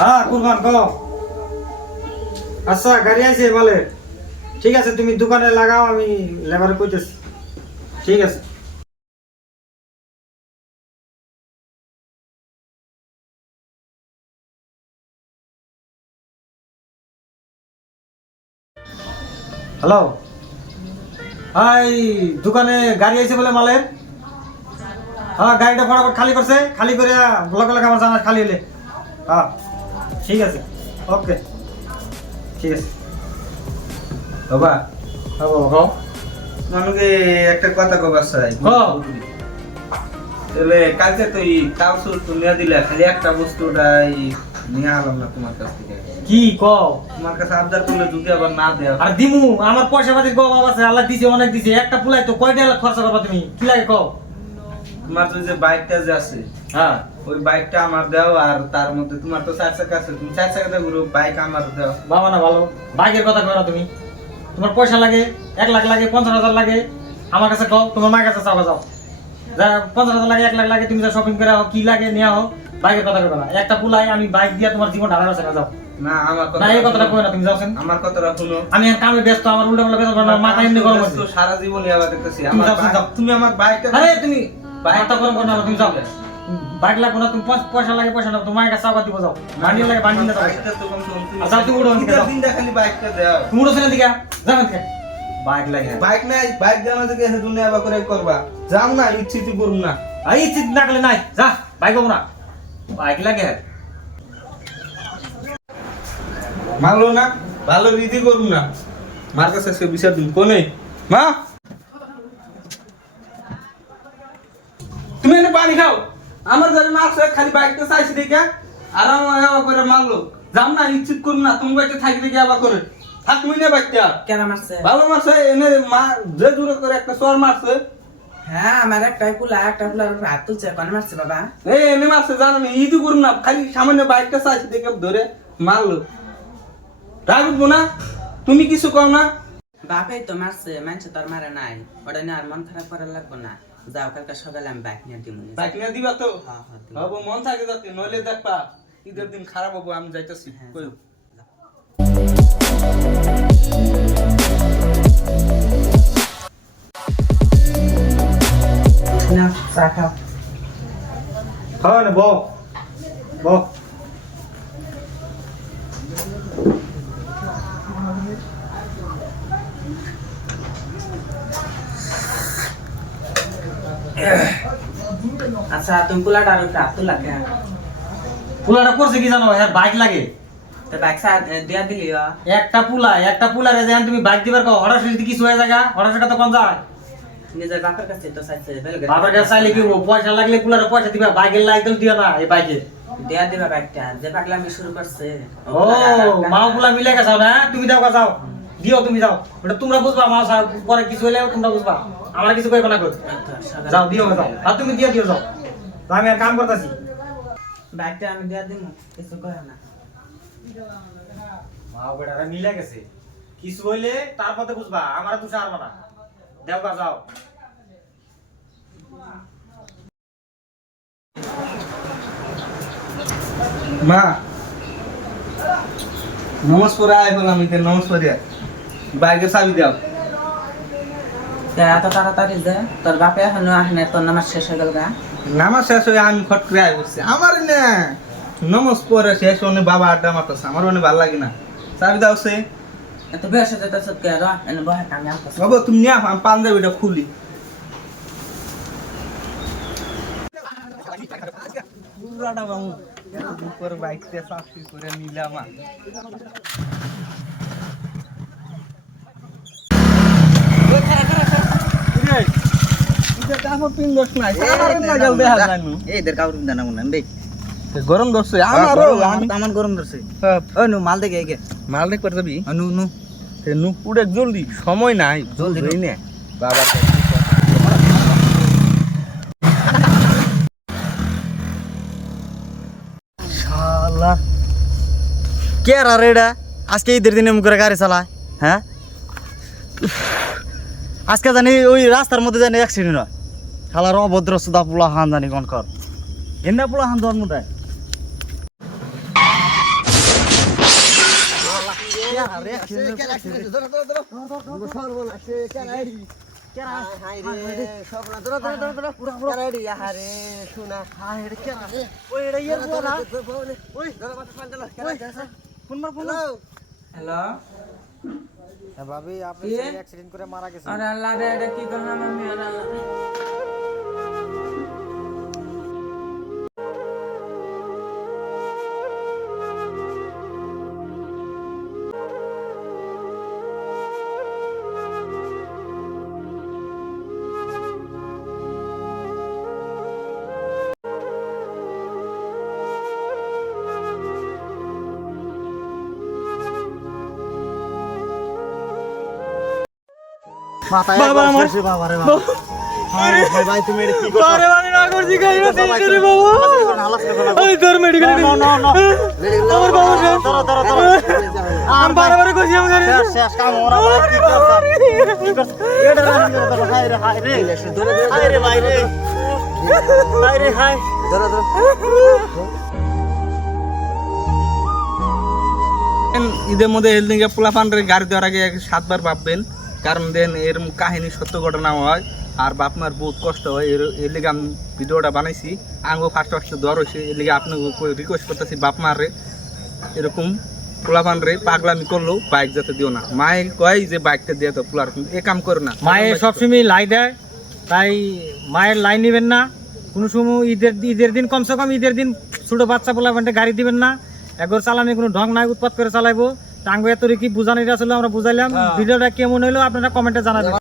হ্যাঁ কুরবান কও। আচ্ছা গাড়ি আছে বলে, ঠিক আছে তুমি দোকানে লাগাও, আমি লেবার কইতেছি। ঠিক আছে। হ্যালো, হাই দোকানে গাড়ি আছে বলে মালের। হ্যাঁ গাড়িটা ফটাফট খালি করছে, খালি করে লগে লগে আমার জানা খালি হলে। হ্যাঁ ঠিক আছে, ওকে ঠিক আছে। বাবা হ্যাঁ বাবা কও। মানুকে একটা কথা কবার চাই। তাহলে কালকে তো এই কাউসুল তো নিয়ে দিলে, খালি একটা বস্তুটাই নিয়ে আলাম না তোমার কাছ থেকে। কি কও? তোমার কাছে আবদার করলে যদি আবার না দেয়। আর দিমু, আমার পয়সা পাতির গো বাবা আছে, আল্লাহ দিছে অনেক দিছে। একটা পুলাই তো কয়টা লাখ খরচা করবা তুমি? কি লাগে কও? তোমার তো যে বাইকটা যে আছে, হ্যাঁ ওই বাইকটা আমার দাও, আর তার মধ্যে তোমার তো 4 চাকা আছে, তুমি 4 চাকাতে ঘুরো, বাইক আমার দাও। বাবা না ভালো, বাইকের কথা কও না তুমি। তোমার পয়সা লাগে 1 লাখ লাগে, 50,000 লাগে, আমার কাছে কও, তোমার মায়ের কাছে চাও যাও। যা 50,000 লাগে, 1 লাখ লাগে, তুমি যা শপিং করে আও, কি লাগে নিয়ে আও। বাইকের কথা কও না। একটা পুলাই আমি বাইক দিয়া তোমার জীবন ঢালা আছে না, যাও। না আমার কথা না এই কথাটা কই না তুমি, যাওছেন। আমার কথাটা শুনো। আমি আর কামে ব্যস্ত, আমার উল্টা পাল্টা ব্যস্ত না, মাথা এমনি গরম হচ্ছে। তো সারা জীবন আবার দেখতেছি তুমি আমার যাও, যাও। তুমি আমার বাইকটা আরে তুমি মাথা গরম করো না, তুমি যাও। বাইক লাগবে না, তুমি পয়সা লাগে পয়সা না, তোমার কাছে চাওয়া দিব, যাও। বান্ডিল লাগে বান্ডিল দাও। বাইকটা তো কম তুমি আচ্ছা তুমি উড়ো এদিকে যাও। দিনটা খালি বাইকটা দাও। তুমি উড়ো সেদিকে যাও এদিকে। বাইক লাগে বাইক নাই, বাইক জানা থেকে হে দুনিয়া আবার করে করবা। যাও না, ইচ্ছিতি করুম না। এই চিত না করলে নাই, যা বাইক হবো না, বাইক লাগে। মানলো না, ভালো রীতি করুম না। মার কাছে সে বিচার দিন কোনে মা, তুমি এনে পানি খাও। আমার ঘরে মারছে, খালি বাইকটা চাইছি দেখে আর আমার করে মারলো। যাও না, ইচ্ছিত করুম না, তুমি বাইকটা থাকি দেখে আবার করে থাক মুই না বাইকটা। কেন মারছে? ভালো মারছে, এনে মা যে দূরে করে একটা চর মারছে। হ্যাঁ আমার একটা পুলার হাত তুলছে, কেন মারছে বাবা? এই এনে মারছে, জানো না, ইদি করুম না, খালি সামান্য বাইকটা চাইছি দেখে ধরে মারলো। রাখবো না, তুমি কিছু কও না। বাপেই তো মারছে, মানুষ তোর মারে নাই, ওটা নিয়ে আর মন খারাপ করার লাগবো না। যাও কালকে সকালে আমি বাইক নিয়ে দিব। বাইক নিয়ে দিবা তো? হ্যাঁ হ্যাঁ দিব। হবো, মন থাকে যাতে, নইলে দেখবা ঈদের দিন খারাপ হবো। আমি যাইতেছি। কইও না চা খাও। খাও না, বউ বউ। আচ্ছা তুমি পুলাটা আর হাত তুলা কেন? পুলাটা করছে কি জানো, এর বাইক লাগে। তো বাইক দিয়া দিলি? একটা পুলা রে যেন তুমি বাইক দিবার কও, হঠাৎ যদি কিছু হয়ে যায়, হঠাৎ তো কোন যায়। নিজের বাপের কাছে তো চাইছে, বাবার কাছে চাইলে কি হবো, পয়সা লাগলে পুলাটা পয়সা দিবা, বাইকের লাইক দিও না। এই বাইকে দিয়া দিবা বাইকটা, যে পাগলামি শুরু করছে। ও মাও পুলা মিলে গেছাও না, তুমি দাও যাও, দিও তুমি যাও। ওটা তোমরা বুঝবা, মা পরে কিছু হইলে তোমরা বুঝবা, আমার কিছু কইবা না কই। যাও দিও যাও, আর তুমি দিও যাও। আমি আর কাম করতেছি। বাইকটা আমি দিয়া দিব, কিছু কয় না। মা বেটারা মিলে গেছে, কিছু হইলে তারপরে বুঝবা, আমার তো ছাড়বা না। দেও যাও। মা নমস্কার, আয় হলাম, নমস্কার। বাইকের চাবি দাও। এত তাড়াতাড়ি যে তোর বাপে এখনো আসে না, তোর নামাজ শেষ হয়ে গেল গা? নামাজ শেষ হয়ে আমি ফট করে আয় বসছি। আমার না নমস্কার শেষ হলে বাবা আড্ডা মারতেছে, আমার অনেক ভালো লাগে না। চাবি দাও। সে এত বেশ যেতে সত্যি আর এনে বহে কামে আসতেছে। বাবা তুমি নিয়ে আমি পাঞ্জাবিটা খুলি। পুরাটা বাবু উপর বাইকটা চাকরি করে নিলাম। গরম ধরছে আমার গরম ধরছে। ওই নু মাল দেখে এগে মাল দেখতে যাবি? নু নু নু উড়ে জলদি, সময় নাই, জলদি নে বাবা। শালা কে রে এটা আজকে ঈদের দিনে মুখ করে গাড়ি চালায়? হ্যাঁ আজকে জানি ওই রাস্তার মধ্যে জানি অ্যাক্সিডেন্ট হয় শালার অভদ্র সুদা পোলা হান জানি কোন কর এমনি পোলা হান জন্ম দেয় হ্যালো ভাবি আপনি কি? অ্যাক্সিডেন্ট করে মারা গেছেন আরে আল্লাহ রে এটা কি করলাম আমি আর আল্লাহ মাথায় বাবা আমার বাবা রে বাবা ভাই ভাই তুমি এটা কি করছো বারে বারে না করছি গাড়ি না দিস রে বাবা ওই তোর মেডিকেল নো নো নো আমার বাবা শেষ। ধরো ধরো ধরো আমি বারে বারে করছি আমার গাড়ি শেষ শেষ কাম ওরা ভাই কি করছ কি করছ এটা রাখি ধরো হাই রে হাই রে ভাই রে হাই রে হাই ধরো ধরো ঈদের মধ্যে হেলদিকে পোলাপানরে গাড়ি দেওয়ার আগে 7 বার ভাববেন কারণ দেন এরকম কাহিনী সত্য ঘটনা হয় আর বাপ মার বহুত কষ্ট হয় এর লিগে আমি ভিডিওটা বানাইছি আঙ্গো ফার্স্ট দর হয়েছে এর লিগে আপনাকে রিকোয়েস্ট করতেছি বাপ মারে এরকম পোলাপানরে পাগলামি করলেও বাইক যাতে দিও না মায়ে কয় যে বাইকটা দিয়ে তো পোলার এ কাম করে না মায়ের সবসময় লাই দেয় তাই মায়ের লাই নেবেন না কোনো সময় ঈদের দিন কমসে কম ঈদের দিন ছোট বাচ্চা পোলা গাড়ি দিবেন না একবার চালানি কোনো ঢং নাই উৎপাত করে চালাইবো টাঙ্গো এত কি বুঝানোর আসলে আমরা বুঝাইলাম ভিডিওটা কেমন হইলো আপনারা কমেন্টে জানাবেন